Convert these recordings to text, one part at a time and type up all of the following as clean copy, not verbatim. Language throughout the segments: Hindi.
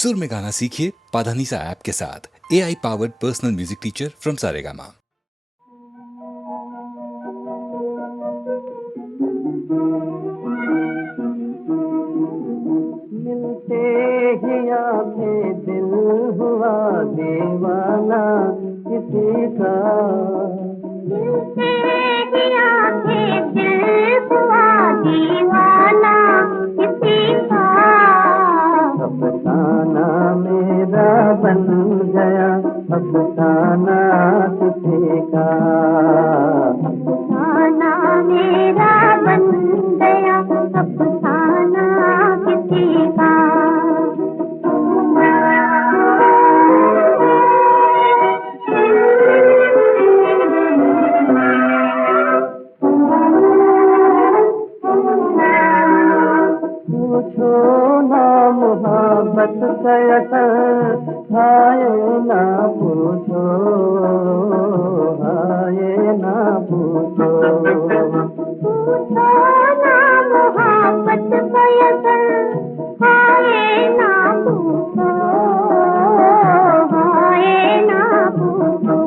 सुर में गाना सीखिए पाधानीसा ऐप के साथ। AI powered personal music teacher from Saregama. मिलते ही आंखें दिल हुआ दीवाना किसी का। मिलते ही आंखें दिल हुआ दीवाना किसी का। अफसाना मेरा बन गया अफसाना किसी का। अफसाना मेरा बन गया अफसाना किसी का। पूछो ना मोहब्बत का असर हाय ना पूछो हाय ना पूछो। पूछो ना मोहब्बत का असर हाय ना पूछो हाय ना पूछो।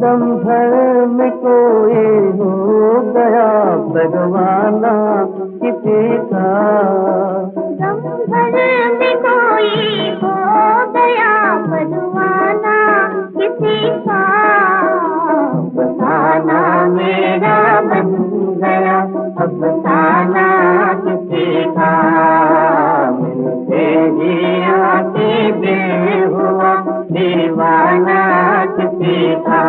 दम भर में कोई हो गया परवाना किसी का। दम भर में कोई हो गया परवाना किसी का। अफसाना मेरा बन गया अफसाना किसी का। मिलते ही आके दिल हुआ दीवाना किसी का।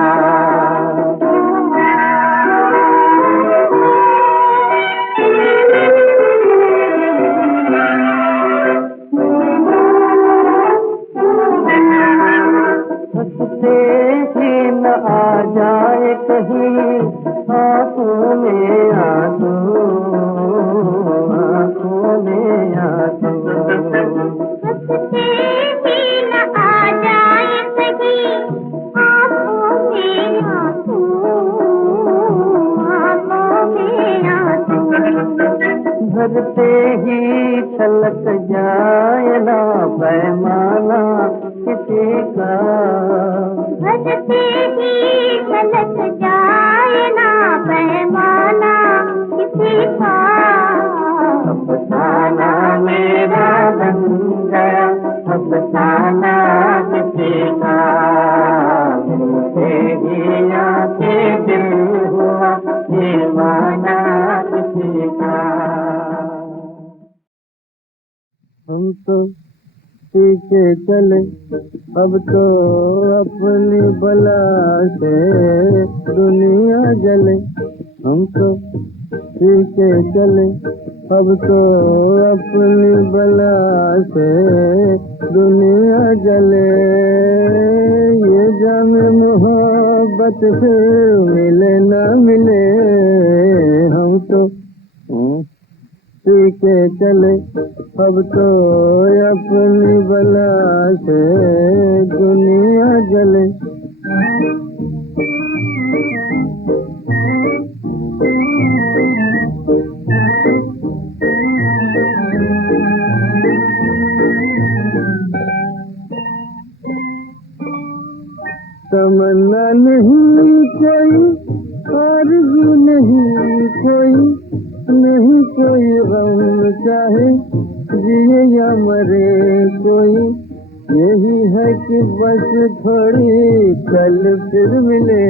हंसते ही न आ जाए कहीं आंखों में आंसू आंखों में आंसू। हंसते ही न आ जाए कहीं आँखों में आंसू आँखों में आंसू। भरते ही छलक जाए ना पैमाना किसी का। भरते ही झलक जाए ना पैमाना किसी का। अफसाना मेरा बन गया अफसाना किसी का। मिलते ही आके दिल हुआ दीवाना किसी का। हम तो पीछे चले अब तो अपनी बला से दुनिया जले। हम तो पीछे चले अब तो अपनी बला से दुनिया जले। ये जाम मोहब्बत से मिले ना मिले हम तो पीछे चले अब तो अपनी बला से दुनिया जले। तमन्ना नहीं कोई आरज़ू नहीं कोई नहीं कोई गम चाहे जिए या मरे कोई। यही है कि बस थोड़ी कल फिर मिले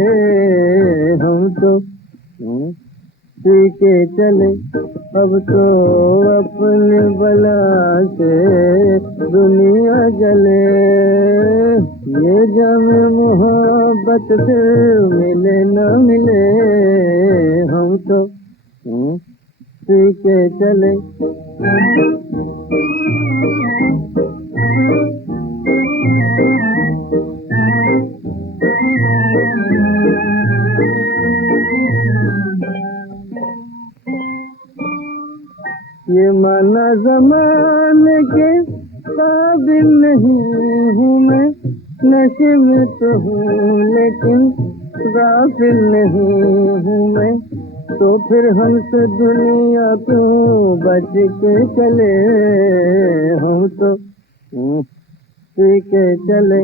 हम तो पीछे चले अब तो अपनी बला से दुनिया जले। ये जामे मोहब्बत फिर मिले न मिले हम तो पीछे चले। ये माना ज़माने के काबिल नहीं हूँ मैं। नशे में तो हूँ लेकिन गाफिल नहीं हूँ मैं। तो फिर हमसे दुनिया क्यों बच के चले हम तो पी के चले।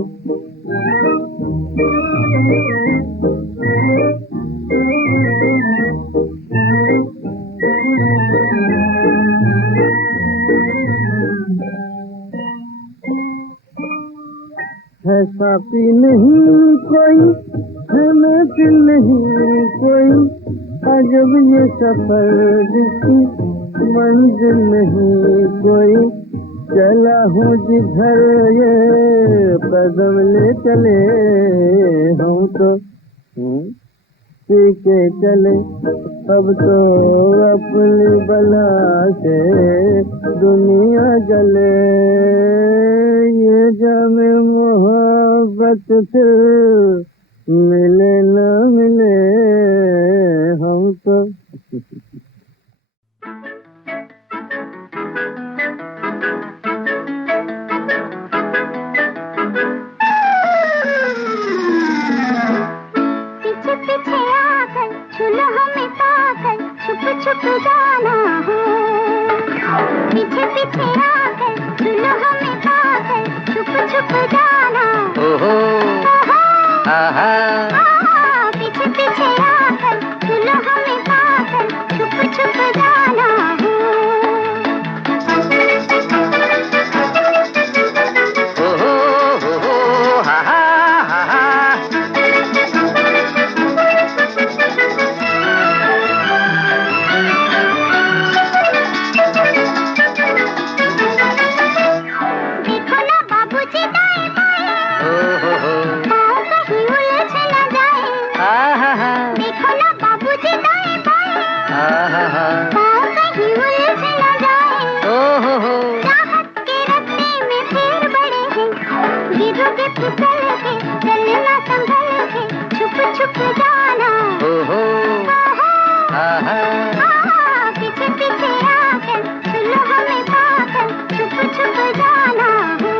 है सापी नहीं कोई, है महफिल नहीं कोई, अजब ये सफर जिसकी मंजिल नहीं कोई। चला हूँ जिधर ये कदम ले चले, हम तो पी के चले। अब तो अपनी बला से दुनिया जले, ये जामे मोहब्बत फिर मिले न मिले, हम तो छुप जाना है, पीछे पीछे आकर सुनो हमें पाकर, छुप छुप जाना। ओहो आहा, पीछे पीछे आकर सुनो हमें पाकर, छुप छुप जाना है। ओहो हा हा हा, छुप जाना। ओहो आहा, पीछे पीछे आकर सुनो हमें पाकर, छुप छुप जाना है।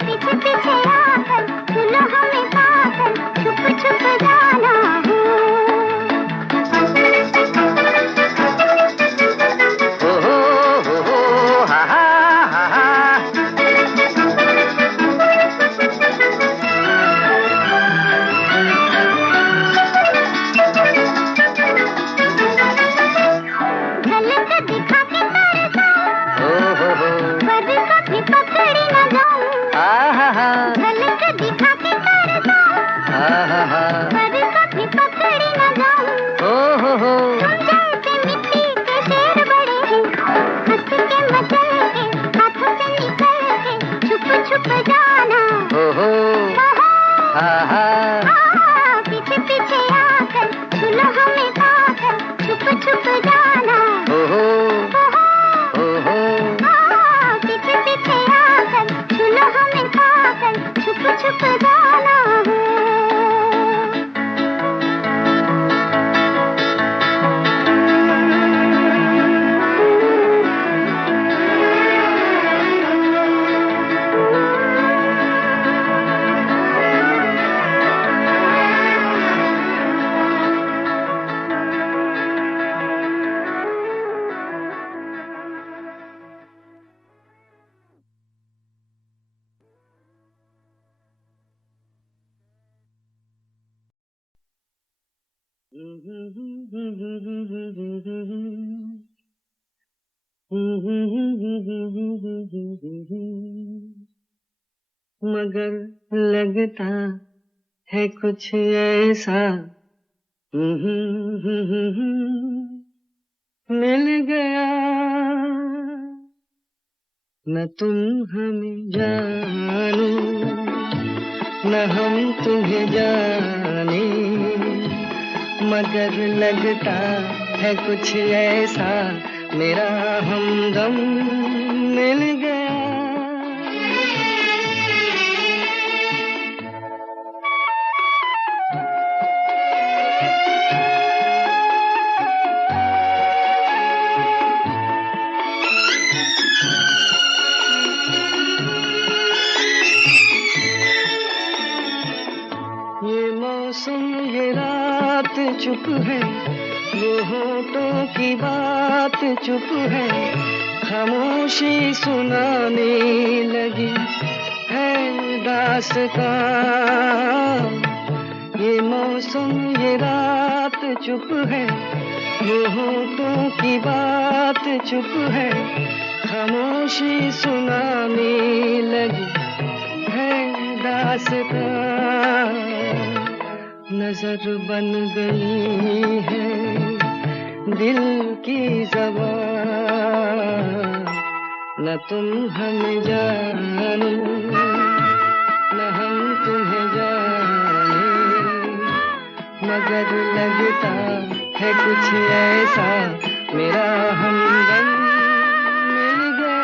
पीछे पीछे आकर सुनो हमें पाकर, छुप छुप जाना है। ओहो हा हा हा, झलक दिखा के पर कभी पकड़ी न जाऊं, झलक दिखा के पर कभी पकड़ी न जाऊं। तुम जैसे मिट्टी के शेर बड़े हैं, हंस के मचल के हाथों से निकल के, छुप छुप जाना। पीछे पीछे आकर सुनो हमें पाकर, छुप छुप जाना। पीछे पीछे आकर सुनो हमें पाकर, छुप छुप जाना है। मगर लगता है कुछ ऐसा, मिल गया न तुम हमें जानो न हम तुम्हें जाने, मगर लगता है कुछ ऐसा मेरा हमदम मिल गया। ये मौसम ये रात चुप है, वो होठों की बात चुप है, खामोशी सुनाने लगी है दास्तां। ये मौसम ये रात चुप है, वो होठों की बात चुप है, खामोशी सुनाने लगी है दास्तां। नजर बन गई है दिल की ज़बान, न तुम हमें जानो न हम तुम्हें जाने, मगर लगता है कुछ ऐसा मेरा हमदम मिल गया।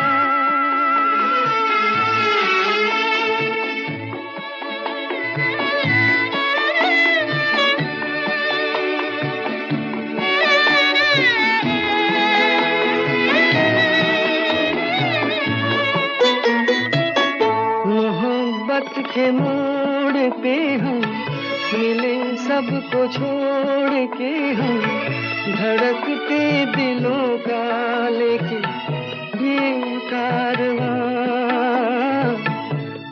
के मोड़ पे हम मिले सबको छोड़ के, हम धड़कते दिलों का लेके ये कारवां।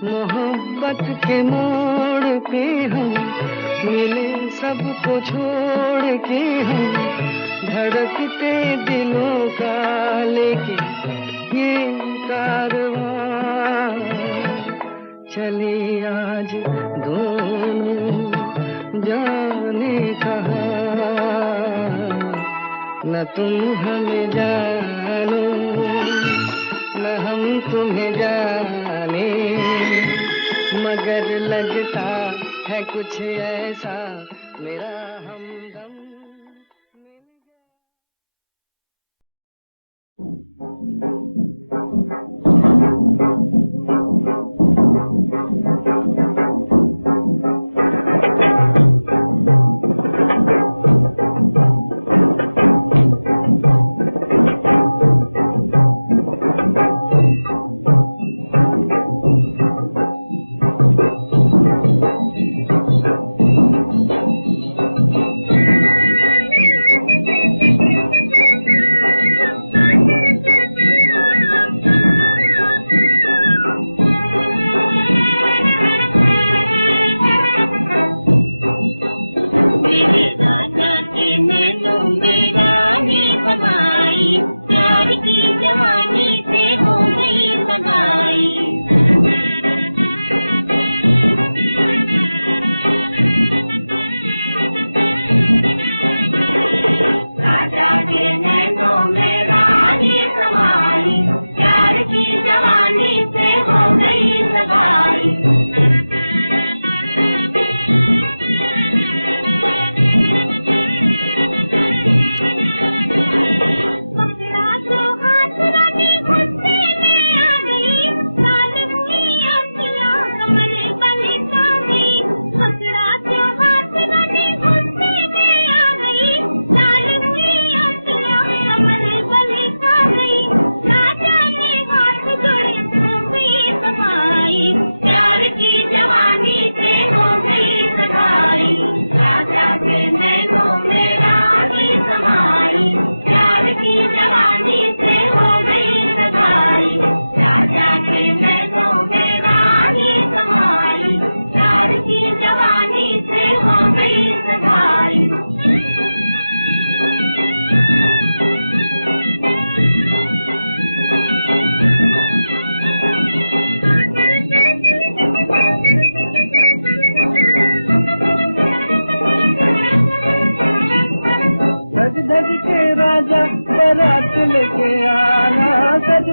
मोहब्बत के मोड़ पे हम मिले सबको छोड़ के, हम धड़कते दिलों का लेके ये कारवां। चले आज दोनों जाने कहाँ, न तुम हमें जानो न हम तुम्हें जाने, मगर लगता है कुछ ऐसा मेरा हमदम मिल गया।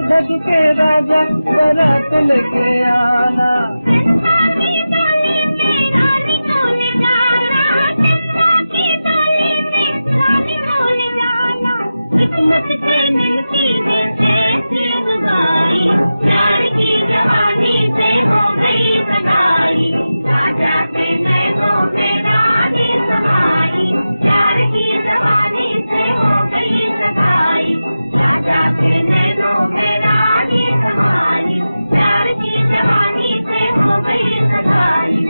धज के राजा बारात लेके आना। चंदा की डोली में रानी को ले जाना, चंदा की डोली में रानी को ले जाना। किस्मत से मिलती है ऐसी दुआई, प्यार की जवानी से हो गई सगाई। राजा के नैनों में रानी समाई, प्यार की जवानी से हो गई सगाई। राजा के नैनों में रानी समाई, प्यार की जवानी से हो गई सगाई।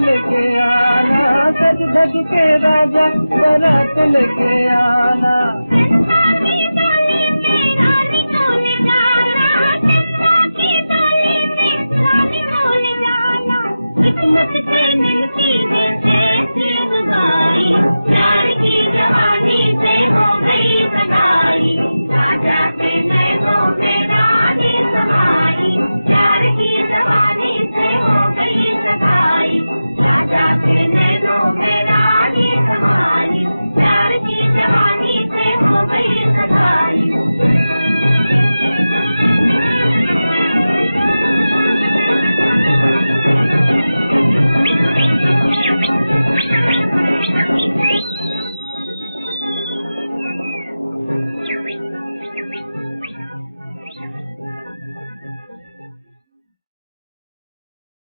लेके आना, सज धज के राजा बारात लेके आना।